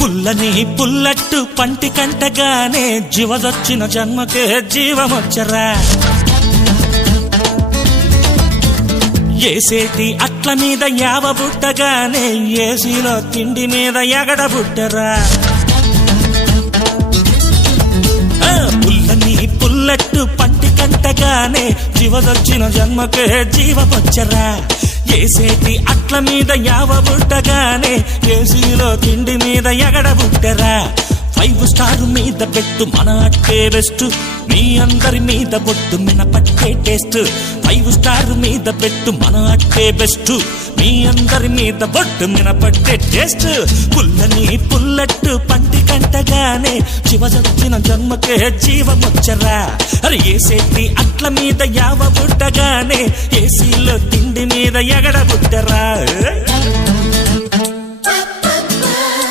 పుల్లని పుల్లట్టు పంటి కంటగానే జీవదొచ్చిన జన్మకే జీవమొచ్చరా. ఏసేటి అట్ల మీద యావ బుట్టగానే ఏసీలో తిండి మీద ఎగడ బుట్టరా. పుల్లని పుల్లట్టు పంటి కంటగానే జీవదొచ్చిన జన్మకే జీవమొచ్చరా. ఏసేటి అట్ల మీద యావ బుట్టగానే ఏసీలో తిండి మీద ఎగడ బుట్టరా. 5 స్టార్ మీద పెట్టు మన అట్టే బెస్ట్, మీ అందరి మీద బొట్టు మినపట్టే టేస్ట్. 5 స్టార్ మీద పెట్టు మన అట్టే బెస్ట్, మీ అందరి మీద బొట్టు మినపట్టే టేస్ట్. పుల్లని పుల్లట్టు పంటి కంటగానే జీవదొచ్చిన జన్మకే జీవమొచ్చరా. అరే ఏసేటి అట్ల మీద యావ బుట్టగానే ఏసీలో తిండి మీద ఎగడ బుట్టరా.